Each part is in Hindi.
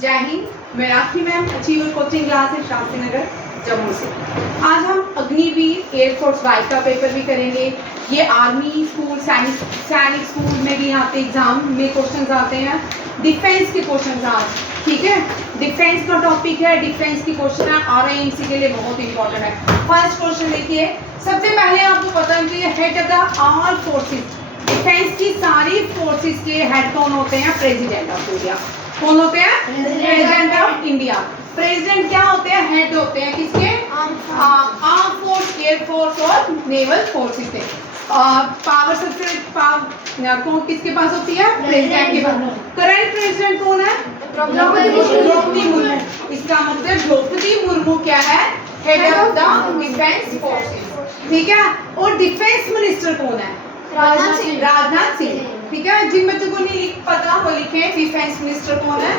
जय हिंद, मैं Rakhi ma'am, achiever coaching classes Shastri Nagar Jammu से। आज हम अग्निवीर एयरफोर्स वाई का पेपर भी करेंगे। ये आर्मी स्कूल, सैनिक स्कूल में भी यहाँ पे एग्जाम में क्वेश्चंस आते हैं, डिफेंस के क्वेश्चंस आज, ठीक है। डिफेंस का टॉपिक है, डिफेंस की क्वेश्चन है, RIMC के लिए बहुत इंपॉर्टेंट है। फर्स्ट क्वेश्चन देखिए, सबसे पहले आपको पता चाहिए head of the arm forces, defence की सारी फोर्सेस के हेड कौन होते हैं? President of India. कौन होते हैं? President of India. प्रेसिडेंट क्या होते हैं? हेड होते हैं किसके? आर्म फोर्स, एयर फोर्स और नेवल फोर्सेस के। पावर सबसे कौन किसके पास होती है? प्रेसिडेंट के पास। करंट प्रेसिडेंट कौन है? द्रौपदी मुर्मू। इसका मतलब द्रौपदी मुर्मू क्या है? Head of the defence forces, ठीक है। और डिफेंस मिनिस्टर कौन है? राजनाथ सिंह, ठीक है। जिन बच्चों को नहीं पता वो लिखे, डिफेंस मिनिस्टर कौन है?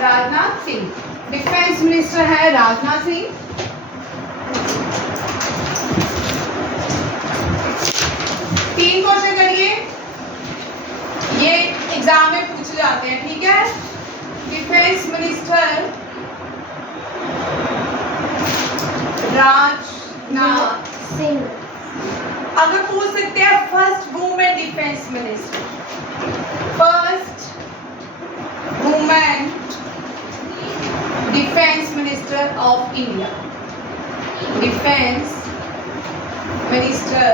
राजनाथ सिंह। डिफेंस मिनिस्टर है राजनाथ सिंह। तीन क्वेश्चन करिए, ये एग्जाम में पूछे जाते हैं, ठीक है। Defence minister Rajnath Singh. अगर पूछ सकते हैं first women defence minister, first women defence minister of India, defence minister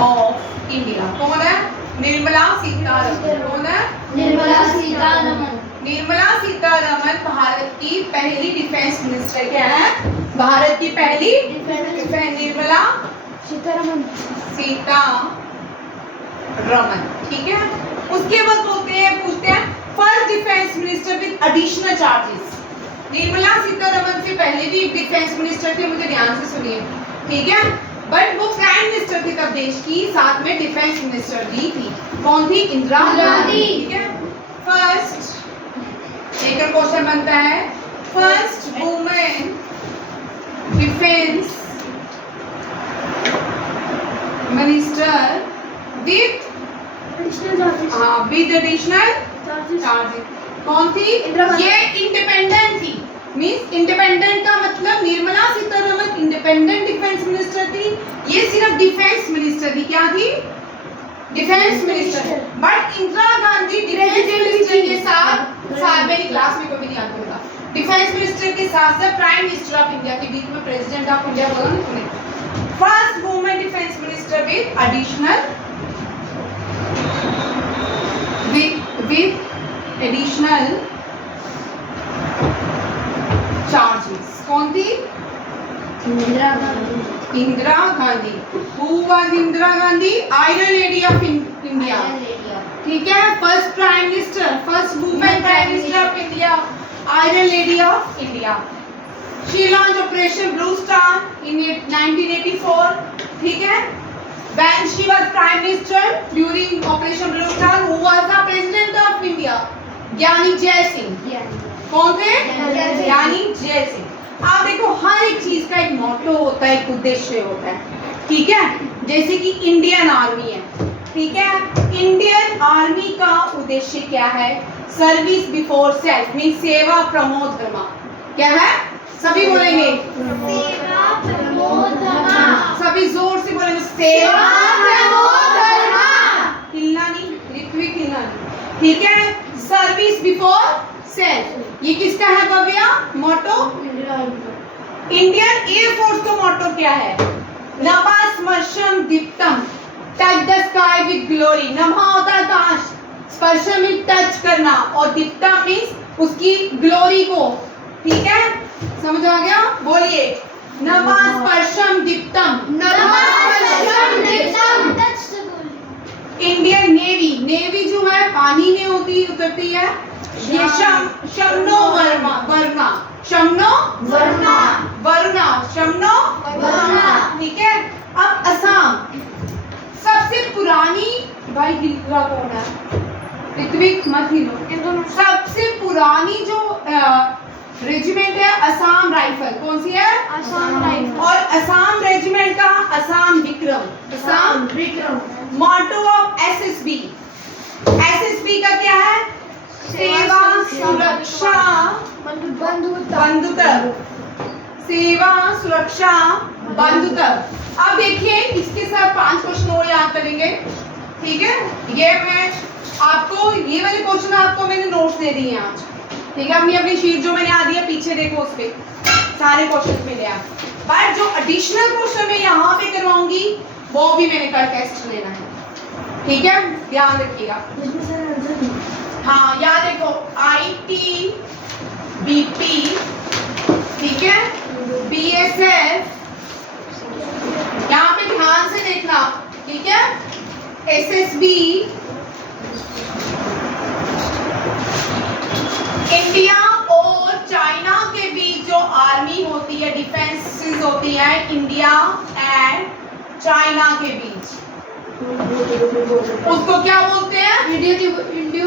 of India कौन है? निर्मला सीतारमण। कौन है? निर्मला सीतारमण। निर्मला सीतारमण भारत की पहली डिफेंस मिनिस्टर क्या है? भारत की पहली निर्मला सीतारमण, ठीक है। उसके बाद पूछते हैं first defence minister with additional charges. Nirmala Sitharaman से पहले भी एक डिफेंस मिनिस्टर थे, मुझे ध्यान से सुनिए, ठीक है। बट वो प्राइम मिनिस्टर थी तब देश की, साथ में डिफेंस मिनिस्टर भी थी। कौन थी? इंदिरा गांधी, ठीक है। फर्स्ट एक क्वेश्चन बनता है, first women defence minister with additional charges कौन थी? ये इंडिपेंडेंट थी। मींस इंडिपेंडेंट का मतलब Nirmala Sitharaman independent defence minister थी, ये सिर्फ डिफेंस मिनिस्टर थी। क्या थी? Defence minister. But Indira Gandhi defence minister के साथ मेरी क्लास में कभी ध्यान होगा, डिफेंस मिनिस्टर के साथ साथ प्राइम मिनिस्टर ऑफ इंडिया के बीच में प्रेसिडेंट ऑफ इंडिया बोला ना तुमने। First women defence minister with additional charges कौन थी? Indira Gandhi. Indira Gandhi. Who was Indira Gandhi? Iron lady of India, ठीक है। First prime minister, first women prime minister of India, iron lady of India. She launched Operation Blue Star in 1984, ठीक है। When she was prime minister during Operation Blue Star, who was the president of India? ज्ञानी जय सिंह। कौन थे? ज्ञानी जय सिंह। आप देखो हर एक चीज का एक मोटो होता है, एक उद्देश्य होता है, ठीक है। जैसे कि इंडियन आर्मी है, ठीक है। इंडियन आर्मी का उद्देश्य क्या है? सर्विस बिफोर सेल्फ, मींस सेवा प्रमो धर्म। क्या है? सभी बोलेंगे, सेवा प्रमो धर्म। सभी जोर से बोलेंगे, सेवा प्रमो धर्म। हिलना नहीं, ऋत्विक हिलना नहीं, ठीक है। सर्विस बिफोर सेल्फ, ये किसका है भव्या? मोटो। इंडियन एयरफोर्स का मोटो क्या है? नभः स्पर्शम दीप्तम, touch the sky with glory. नभः होता है आकाश, स्पर्शम में टच करना, और दीप्तम मींस उसकी ग्लोरी को, ठीक है। समझ आ गया? बोलिए, नभः स्पर्शम दीप्तम। इंडियन नेवी, नेवी जो है पानी में होती उतरती है, ये शमनो वर्मा, ठीक है। अब असम, सबसे पुरानी, भाई हिलरा कौन है? ऋत्विक मत हिलो। सबसे पुरानी जो रेजिमेंट है असम राइफल, कौन सी है? असम राइफल। और असम रेजिमेंट का Assam Vikram. Motto of SSB, SSB का क्या है? सेवा सुरक्षा बंधुता बंधुत्व, सेवा सुरक्षा बंधुत्व। अब देखिए इसके साथ 5 क्वेश्चन और याद करेंगे, ठीक है। ये मैं आपको ये वाले क्वेश्चन आपको मैंने नोट्स दे दिए हैं आज, ठीक है। अपनी शीट जो मैंने आ दिया पीछे देखो, उस पे सारे क्वेश्चन मिले हैं। बट जो एडिशनल क्वेश्चन मैं यहाँ पे करवाऊंगी वो भी मैंने कल टेस्ट लेना है, ठीक है, ध्यान रखिएगा। हाँ याद देखो ITBP, ठीक है, BSF, यहाँ पे ध्यान से देखना, ठीक है, SSB, इंडिया और चाइना के बीच जो आर्मी होती है, डिफेंसेस होती है इंडिया एंड चाइना के बीच, उसको क्या बोलते हैं?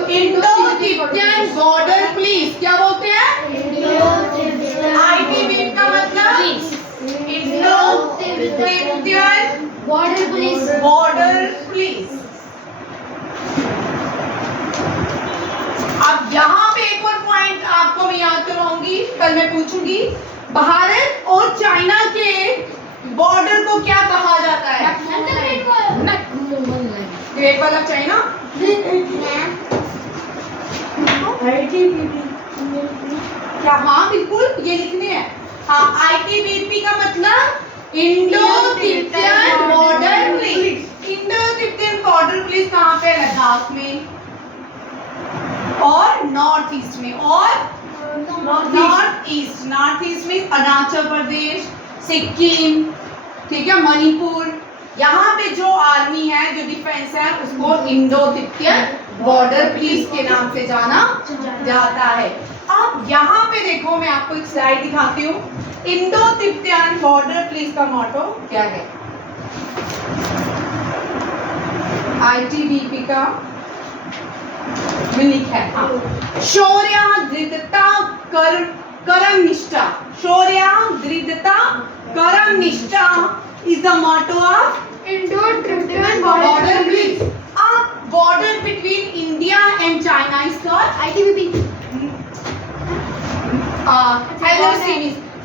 Indo Tibetan border police. क्या बोलते हैं? ITBP का मतलब इंडो तिब्बतियन बॉर्डर पुलिस। अब यहाँ पे एक और पॉइंट आपको मैं याद करवाऊंगी, कल मैं पूछूंगी, भारत और चाइना के बॉर्डर को क्या कहा जाता है? Great wall of China. क्या? हाँ बिल्कुल, ये लिखने हैं। हाँ, ITBP का मतलब Indo Tibetan border police. Indo Tibetan border police कहाँ पे? लद्दाख में और नॉर्थ ईस्ट में, और नॉर्थ ईस्ट में अरुणाचल प्रदेश, सिक्किम, ठीक है, मणिपुर। यहाँ पे जो आर्मी है, जो डिफेंस है, उसको इंडो तिब्बतियन बॉर्डर पुलिस के नाम से जाना जाता है। अब यहाँ पे देखो, मैं आपको एक स्लाइड दिखाती हूँ। इंडो तिब्बतियन बॉर्डर पुलिस का मोटो क्या है? ITBP का लिखा है, हाँ, शौर्य, दृढ़ता, कर्म निष्ठा। शौर्य, दृढ़ता, कर्म निष्ठा is the motto of Indo-Tibetan border police. Border between India and China is called ITBP. LOC,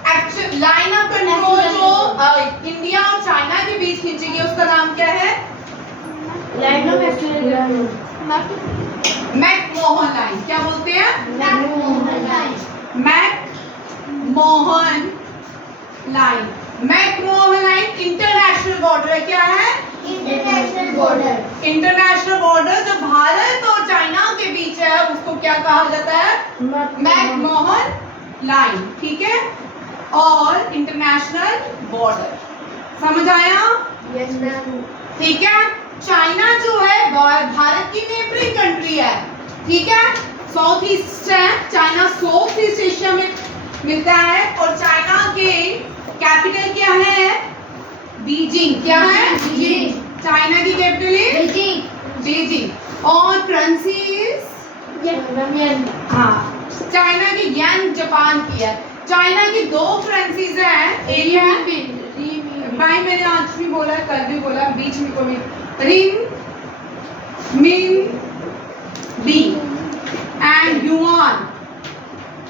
actual line of control जो इंडिया और चाइना के बीच खींचेगी, उसका नाम क्या है? Line of actual. McMahon line. क्या बोलते हैं? McMahon line. McMahon line. McMahon line international border है। क्या है? International border. इंटरनेशनल बॉर्डर जो भारत और चाइना के बीच है, उसको क्या कहा जाता है? मैकमोहन लाइन, ठीक है। और इंटरनेशनल बॉर्डर, समझ आया? Yes ma'am. ठीक है। चाइना जो है भारत की नेबरिंग कंट्री है, ठीक है, साउथ ईस्ट है। चाइना साउथ ईस्ट एशिया में मिलता है, और चाइना के कैपिटल क्या है? बीजिंग। क्या है? बीजिंग। चाइना की कैपिटल है बीजिंग। बीजिंग। और करेंसी इज हाँ, चाइना की येन जापान की है। चाइना की 2 करेंसीज हैं, एक है भाई, मैंने आज भी बोला, कल भी बोला, बीच में कोई रिंग मिन बी एंड युआन,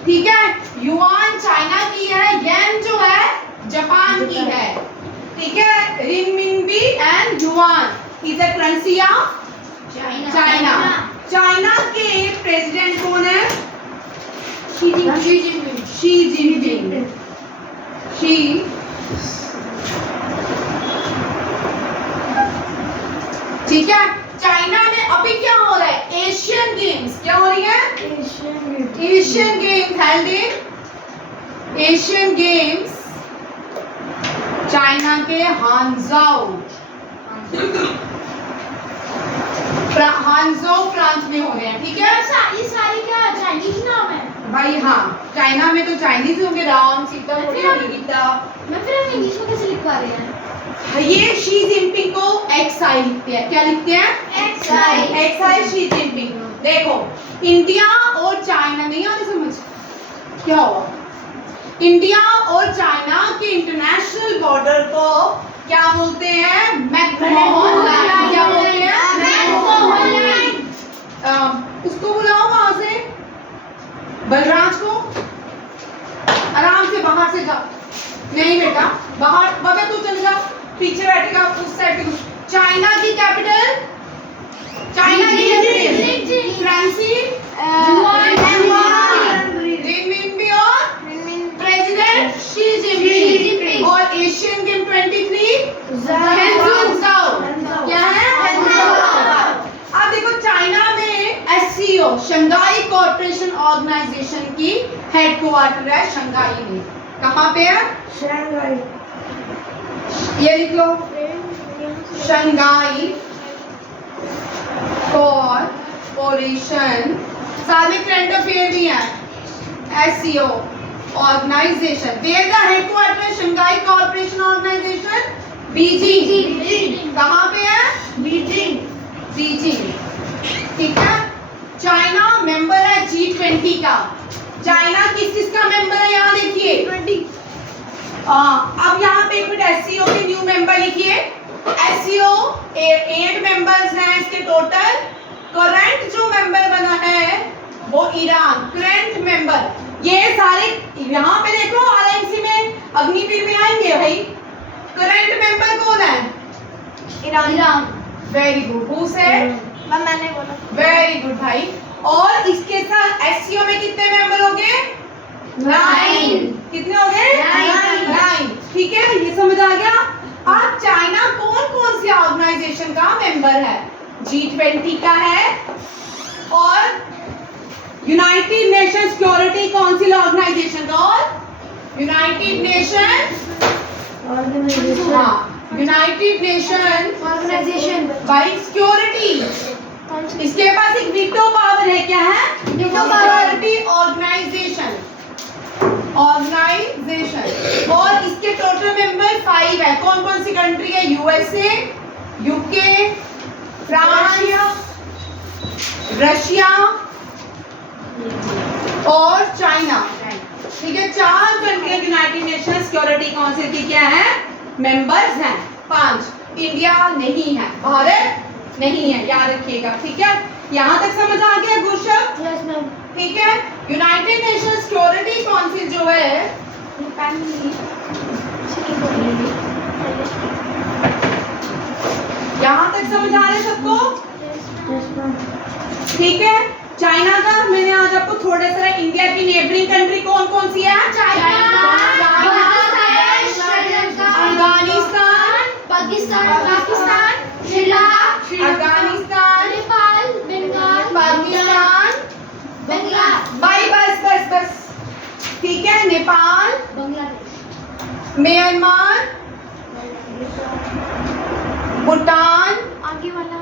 ठीक है। युआन चाइना की है, येन जो है जापान की है, ठीक है। Renminbi and yuan is the currency of China. China के प्रेसिडेंट कौन है? Xi Jinping. ठीक है। चाइना में अभी क्या हो रहा है? Asian Games. क्या हो रही है? Asian Games held in Asian Games China के हांगझोउ प्रांत में हो रहे हैं, ठीक है। ये सारी क्या चाइनीज नाम है? भाई हाँ, चाइना में तो चाइनीज होंगे, राम, सीता, गीता। मैं फिर हम इंग्लिश में कैसे लिख पा रहे हैं? ये शी जिनपिंग को XI लिखते हैं। क्या लिखते हैं? XI Xi Jinping. देखो, इंडिया और चाइना, नहीं आ रही समझ? क्या हुआ? इंडिया और चाइना के इंटरनेशनल बॉर्डर को क्या बोलते हैं? McMahon line. क्या बोलते हैं? McMahon line. उसको बुलाओ वहां से, बलराज को आराम से बाहर से जा। नहीं बेटा बाहर, बबे तू चल जा, पीछे बैठेगा उस साइड पे। चाइना की कैपिटल, चाइना की कैपिटल फ्रांसी, रिनमिनबी और प्रेसिडेंट शी जिनपिंग। और एशियन गेम 23 हेंगजाओ। क्या है? अब देखो चाइना में एससीओ शंघाई कोऑपरेशन ऑर्गेनाइजेशन की हेडक्वार्टर है शंघाई में। कहाँ पे है? शंघाई। ये लिख लो, शंघाई कोऑपरेशन। साथ में करंट अफेयर भी है। SCO organisation, where the headquarter है शंघाई कोऑपरेशन ऑर्गेनाइजेशन? बीजिंग। कहाँ पे है? बीजिंग। ठीक है। चाइना मेंबर है G20 का। चाइना किस का मेंबर है? यहाँ देखिए अब यहाँ पे एक मिनट एससीओ के न्यू मेंबर लिखिए। एससीओ 8 मेंबर्स हैं इसके टोटल। करंट जो मेंबर बना है वो ईरान, करंट मेंबर। ये सारे यहाँ पे देखो आरएमसी में अग्निवीर में आएंगे भाई। करंट मेंबर कौन है? Iran. Very good. Who said? मैंने बोला। वेरी गुड भाई। और इसके साथ एससीओ में कितने मेंबर हो गए? 9। कितने हो गए? 9। ठीक है, ये समझ आ गया। अब चाइना कौन कौन सी ऑर्गेनाइजेशन का मेंबर है? G20 का है और United Nation security council organisation का। और United Nation United Nation organisation by security. इसके पास एक वीटो पावर है। क्या है? Veto power. Security organisation. और इसके टोटल मेंबर 5 है। कौन कौन सी कंट्री है? यूएसए, यूके, फ्रांस, रशिया और चाइना। ठीक है, 4 country United Nation security council की क्या है? मेंबर्स हैं। 5 इंडिया नहीं है, भारत नहीं है, याद रखिएगा। ठीक है, यहाँ तक समझ आ गया गुरशब? Yes ma'am. ठीक है। यूनाइटेड नेशन सिक्योरिटी काउंसिल जो है यहाँ तक समझ आ रहा है सबको? ठीक है। चाइना का मैंने आज आपको थोड़े से इंडिया की नेबरिंग कंट्री कौन कौन सी है? अफगानिस्तान, पाकिस्तान, श्रीलंका, अफगानिस्तान, नेपाल, बंगाल, पाकिस्तान, भाई बस। ठीक है, नेपाल, बांग्लादेश, म्यांमार, भूटान। आगे वाला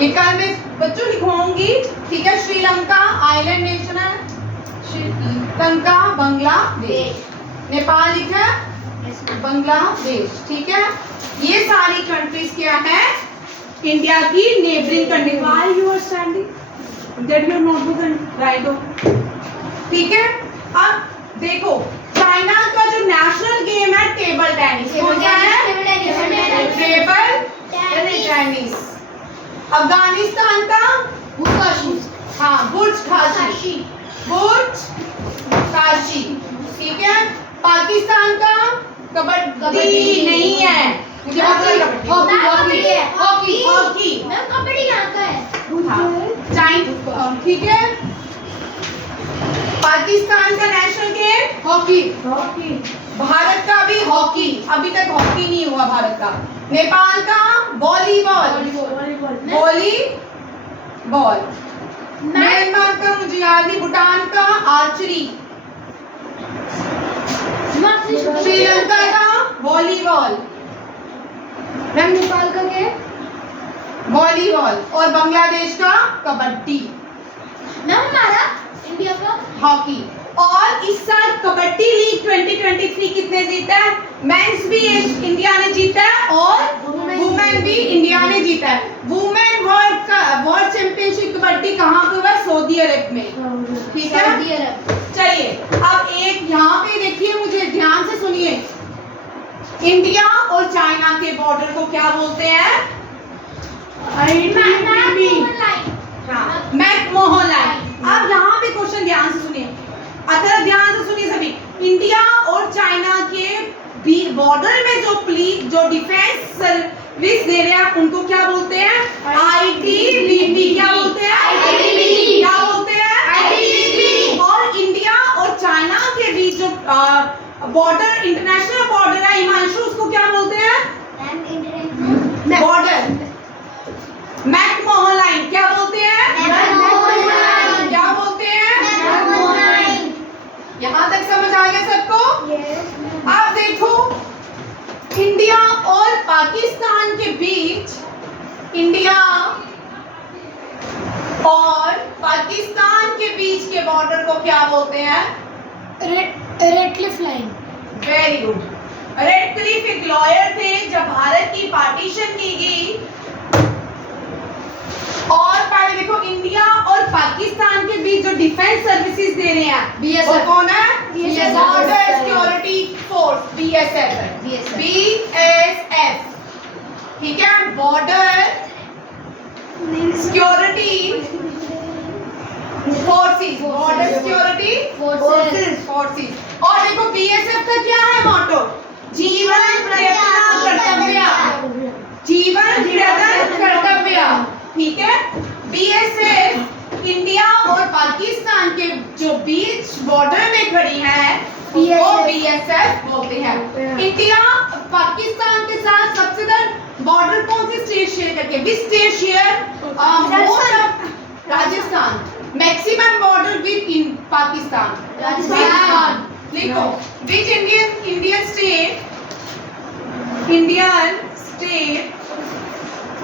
ये कल मैं बच्चों लिखवाऊंगी। ठीक है, श्रीलंका आइलैंड नेशन है, श्रीलंका, बांग्लादेश, नेपाल लिखा, बांग्लादेश। ठीक है, ये सारी कंट्रीज क्या है? इंडिया की neighbouring country. Why you are standing? Get your notebook and write down. ठीक है, अब देखो चाइना का जो नेशनल गेम है टेबल टेनिस। कौन सा है? Table tennis. अफगानिस्तान का हाँ बुर्ज खाशी। ठीक है। पाकिस्तान का कबड्डी नहीं है, मुझे हॉकी। मैम कबड्डी यहाँ का है। ठीक है। पाकिस्तान का नेशनल गेम हॉकी। भारत का भी हॉकी, अभी तक हॉकी नहीं हुआ भारत का। नेपाल का वॉलीबॉल। म्यांमार का मुझे याद नहीं। भूटान का आर्चरी। श्रीलंका का वॉलीबॉल। मैम नेपाल का क्या है? वॉलीबॉल। और बांग्लादेश का कबड्डी। मैम हमारा इंडिया का हॉकी। और इस साल कबड्डी लीग 2023 किसने जीता है? मेंस भी इंडिया ने जीता है और वुमेन भी इंडिया ने जीता है। वुमेन वर्ल्ड चैंपियनशिप कबड्डी कहाँ पे हुआ? सऊदी अरब में। ठीक है, चलिए अब एक यहाँ पे देखिए, मुझे ध्यान से सुनिए। इंडिया और चाइना के बॉर्डर को क्या बोलते हैं? McMahon line. अच्छा ध्यान से सुनिए सभी, इंडिया और चाइना के बॉर्डर में जो डिफेंस सर्विस दे रहे हैं उनको क्या बोलते हैं? ITBP। क्या बोलते हैं? ITBP। क्या बोलते हैं? ITBP। और इंडिया और चाइना के बीच जो बॉर्डर, इंटरनेशनल बॉर्डर है हिमांशु, उसको क्या बोलते हैं? Border McMahon line. क्या बोलते हैं? क्या बोलते हैं? यहाँ तक समझ आ गया सबको? आप देखो, इंडिया और पाकिस्तान के बीच, इंडिया और पाकिस्तान के बीच के बॉर्डर को क्या बोलते हैं? Red Cliff line. Very good. Red Cliff एक लॉयर थे जब भारत की पार्टीशन की गई। और पहले देखो, इंडिया और पाकिस्तान के बीच जो डिफेंस सर्विसेज दे रहे हैं BSF। वो कौन है? BSF। Border security force, BSF है। BSF। BSF, ठीक है, border security forces, border security forces. और देखो BSF का क्या है मोटो? जीवन प्रयत्न कर्तव्य, जीवन प्रयत्न कर्तव्य, ठीक है। BSF इंडिया और पाकिस्तान के जो बीच बॉर्डर में खड़ी है उसको BSF बोलते हैं। इंडिया पाकिस्तान के साथ सबसे ज्यादा बॉर्डर कौन सी स्टेट शेयर करती है? Which state share? Rajasthan. Maximum border with Pakistan, Rajasthan. लिखो, which Indian state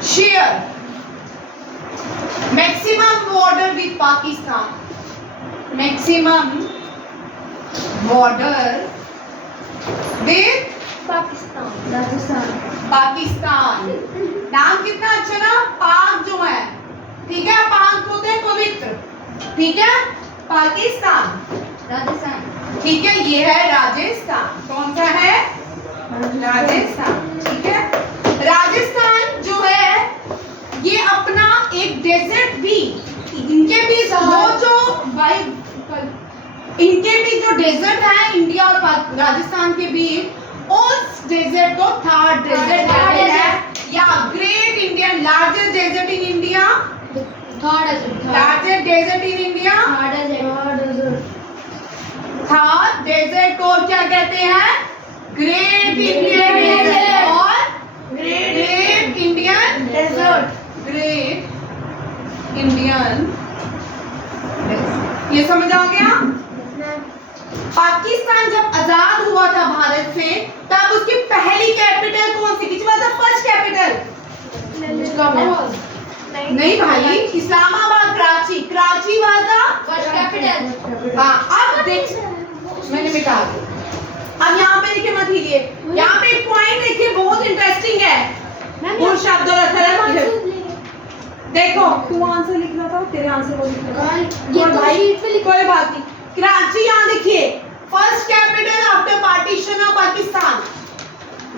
share maximum border with Pakistan? Maximum border with Pakistan. नाम कितना अच्छा ना, पाक जो है, ठीक है, पाक होते हैं पवित्र, ठीक है। पाकिस्तान, ठीक है, ये है राजस्थान। कौन सा है? राजस्थान, ठीक है। राजस्थान जो है ये अपना एक डेजर्ट भी, इनके भी वो जो भाई, इनके भी जो डेजर्ट है इंडिया और राजस्थान के बीच, उस डेजर्ट को थर्ड डेजर्ट कहते हैं, या great Indian largest desert in India, largest desert in India, third desert को क्या कहते हैं? ग्रेट इंडियन डेजर्ट और great Indian desert, great Indian. ये समझ आ गया? पाकिस्तान जब आजाद हुआ था भारत से, तब उसकी पहली कैपिटल कौन सी? किसी बात फर्स्ट कैपिटल? नहीं भाई, इस्लामाबाद, कराची वाला फर्स्ट कैपिटल। हाँ, अब देख, मैंने मिटा दिया। अब यहाँ पे देखिए, मत हीलिए, यहाँ पे एक पॉइंट देखिए, बहुत इंटरेस्टिंग है। उन शब्द और अर्थर देखो, तू आंसर लिखना था, तेरे आंसर को लिखना था भाई, कोई बात नहीं। कराची यहाँ देखिए, first capital after partition of Pakistan,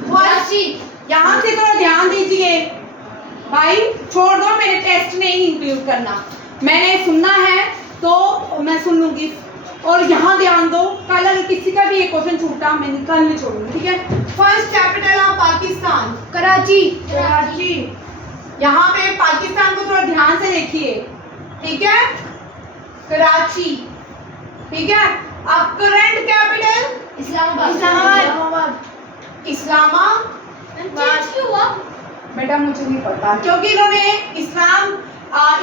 Karachi. यहाँ से थोड़ा ध्यान दीजिए भाई, छोड़ दो, मेरे टेस्ट नहीं इंक्लूड करना, मैंने सुनना है तो मैं सुन लूंगी। और यहाँ ध्यान दो, कल अगर किसी का भी एक क्वेश्चन छूटा, मैं कल नहीं छोड़ूंगी, ठीक है। First capital of Pakistan, Karachi. यहाँ पे पाकिस्तान को थोड़ा ध्यान से देखिए, ठीक है, कराची, ठीक है। अब करंट कैपिटल इस्लामाबाद। बेटा मुझे नहीं पता, क्योंकि इन्होंने इस्लाम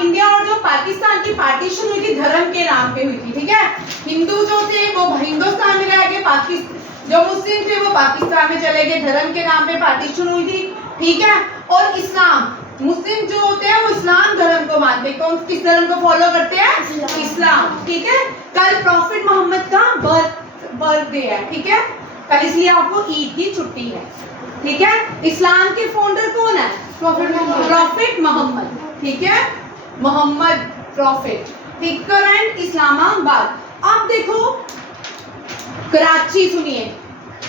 इंडिया और जो पाकिस्तान की पार्टीशन हुई थी धर्म के नाम पे हुई थी, ठीक है। हिंदू जो थे वो हिंदुस्तान में रह गए, पाकिस्तान जो मुस्लिम थे वो पाकिस्तान में चले गए, धर्म के नाम पे पार्टीशन हुई थी, ठीक है। और इस्लाम, मुस्लिम जो होते हैं वो इस्लाम धर्म को मानते हैं। कौन किस धर्म को फॉलो करते हैं? इस्लाम, ठीक है। कल प्रॉफिट मोहम्मद का बर्थडे है, ठीक है, कल, इसलिए आपको ईद की छुट्टी है, ठीक है। इस्लाम के फाउंडर कौन है? प्रॉफिट मोहम्मद, ठीक है, मोहम्मद प्रॉफिट, ठीक। करंट इस्लामाबाद। अब देखो कराची, सुनिए,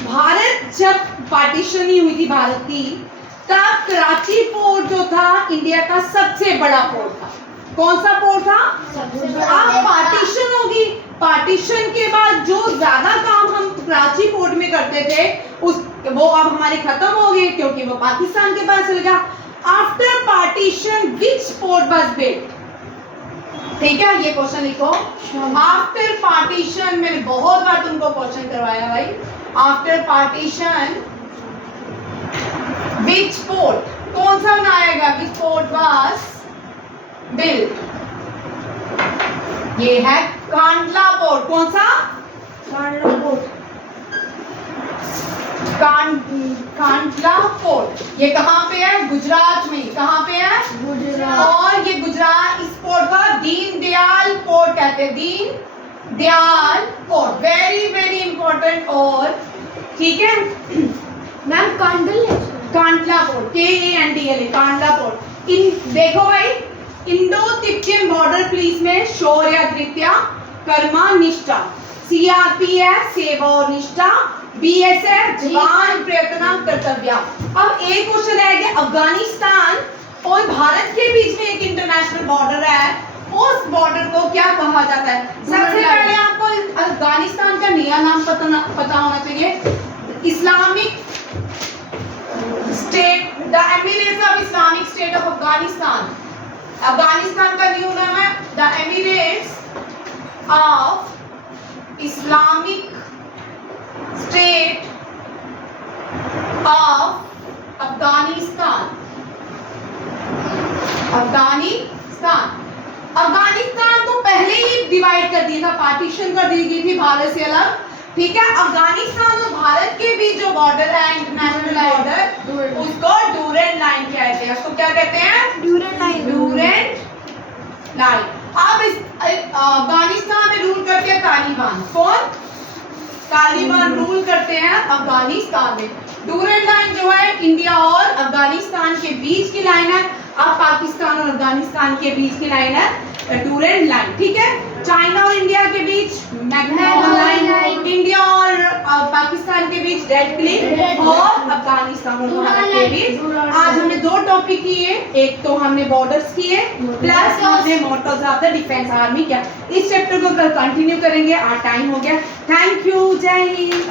भारत जब पार्टीशन ही हुई थी भारत की, तब कराची पोर्ट जो था इंडिया का सबसे बड़ा पोर्ट था। कौन सा पोर्ट था? अब पार्टीशन होगी, पार्टीशन के बाद जो ज्यादा काम हम कराची पोर्ट में करते थे वो अब हमारे खत्म हो गए क्योंकि वो पाकिस्तान के पास चल गया। After partition which port was built? ठीक है, ये क्वेश्चन लिखो। आफ्टर पार्टीशन, मैंने बहुत बार तुमको क्वेश्चन करवाया भाई। आफ्टर पार्टीशन विच पोर्ट, कौन सा बनाएगा? विच पोर्ट वाज बिल्ट? ये है कांडला पोर्ट। कौन सा? कांडला पोर्ट। कांडला पोर्ट ये कहाँ पे है? गुजरात में। कहाँ पे है? गुजरात। और ये गुजरात, इस पोर्ट का दीन दयाल पोर्ट कहते हैं। Deen Dayal port, very very important. और ठीक है मैम कांडल है। Kandla port, KANDLA, Kandla port. इन देखो भाई, इंडो तिब्बतियन बॉर्डर पुलिस में शौर्य, धैर्य, कर्मा, निष्ठा। CRPF सेवा और निष्ठा, BSF जवान, प्रयत्न, कर्तव्य। अब एक क्वेश्चन है कि अफगानिस्तान और भारत के बीच में एक इंटरनेशनल बॉर्डर है, उस बॉर्डर को क्या कहा जाता है? सबसे पहले आपको अफगानिस्तान का नया नाम पता होना चाहिए। Islamic state, the Emirates of Islamic state of Afghanistan. Afghanistan का न्यू नाम है the Emirates of Islamic state of Afghanistan. Afghanistan Afghanistan को पहले ही डिवाइड कर दिया था, पार्टीशन कर दी गई थी भारत से अलग। ठीक है, अफगानिस्तान और भारत के बीच जो बॉर्डर है, इंटरनेशनल बॉर्डर, उसको डूरेंट लाइन कहते हैं। उसको क्या कहते हैं? Durand line. Durand line. अब इस अफगानिस्तान में रूल करते हैं तालिबान। कौन? तालिबान रूल करते हैं अफगानिस्तान में। डूरेंट लाइन जो है इंडिया और अफगानिस्तान के बीच की लाइन है। अब पाकिस्तान और अफगानिस्तान के बीच की लाइन है डूरेंट लाइन। ठीक है, चाइना और इंडिया के बीच मैकमोहन लाइन, इंडिया और पाकिस्तान के बीच रेड क्लिफ, और अफगानिस्तान और भारत के बीच। आज हमने दो टॉपिक किए, एक तो हमने बॉर्डर्स किए प्लस हमने mottos of the defence army किया। इस चैप्टर को कल कंटिन्यू करेंगे, आज टाइम हो गया। थैंक यू, जय हिंद।